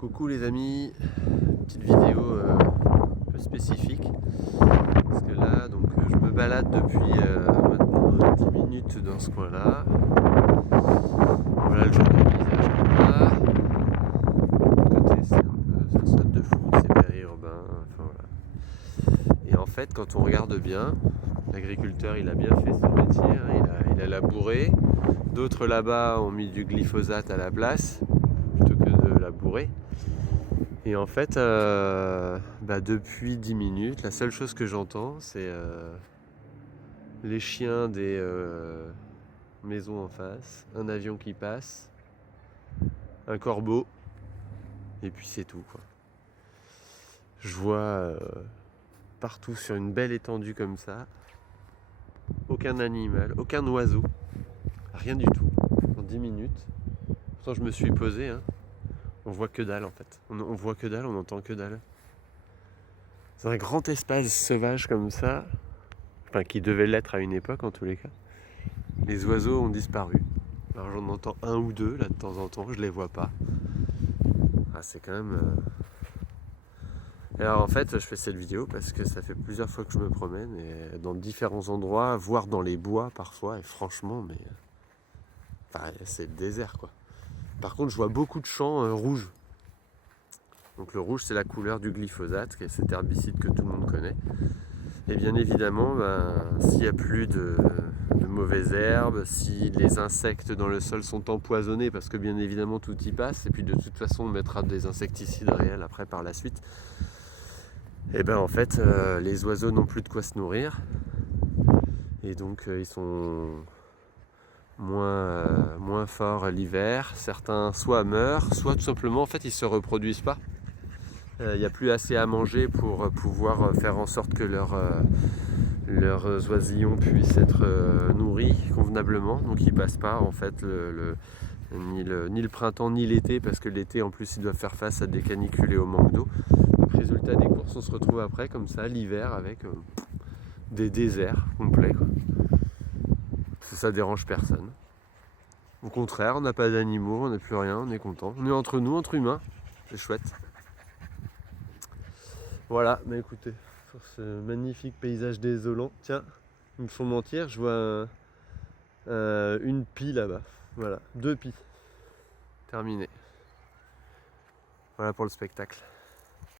Coucou les amis, petite vidéo un peu spécifique parce que là je me balade depuis maintenant 10 minutes dans ce coin là. Voilà le genre de paysage qu'on a. De côté c'est un peu un stade de foot, c'est périurbain, enfin voilà. Et en fait quand on regarde bien, l'agriculteur il a bien fait son métier, hein, il a labouré. D'autres là-bas ont mis du glyphosate à la place plutôt que de labourer. Et en fait, depuis 10 minutes, la seule chose que j'entends, c'est les chiens des maisons en face, un avion qui passe, un corbeau, et puis c'est tout, quoi. Je vois partout sur une belle étendue comme ça, aucun animal, aucun oiseau, rien du tout, en 10 minutes. Pourtant je me suis posé, hein. On voit que dalle en fait. On voit que dalle, on entend que dalle. C'est un grand espace sauvage comme ça, enfin qui devait l'être à une époque en tous les cas. Les oiseaux ont disparu. Alors j'en entends un ou deux là de temps en temps, je les vois pas. Ah, c'est quand même. Et alors en fait, je fais cette vidéo parce que ça fait plusieurs fois que je me promène et dans différents endroits, voire dans les bois parfois, et franchement, c'est le désert quoi. Par contre, je vois beaucoup de champs rouges. Donc le rouge, c'est la couleur du glyphosate, qui est cet herbicide que tout le monde connaît. Et bien évidemment, s'il n'y a plus de mauvaises herbes, si les insectes dans le sol sont empoisonnés, parce que bien évidemment tout y passe, et puis de toute façon on mettra des insecticides réels après par la suite, et ben en fait les oiseaux n'ont plus de quoi se nourrir, et donc ils sont moins forts l'hiver. Certains soit meurent, soit tout simplement en fait ils se reproduisent pas. Il n'y a plus assez à manger pour pouvoir faire en sorte que leurs oisillons puissent être nourris convenablement. Donc ils passent pas en fait ni le printemps ni l'été, parce que l'été en plus ils doivent faire face à des canicules et au manque d'eau. Donc résultat des courses, on se retrouve après comme ça l'hiver avec des déserts complets, quoi. Ça dérange personne. Au contraire, on n'a pas d'animaux, on n'a plus rien, on est content. On est entre nous, entre humains, c'est chouette. Voilà, mais écoutez, sur ce magnifique paysage désolant, tiens, ils me font mentir, je vois une pie là-bas. Voilà, 2 pies. Terminé. Voilà pour le spectacle.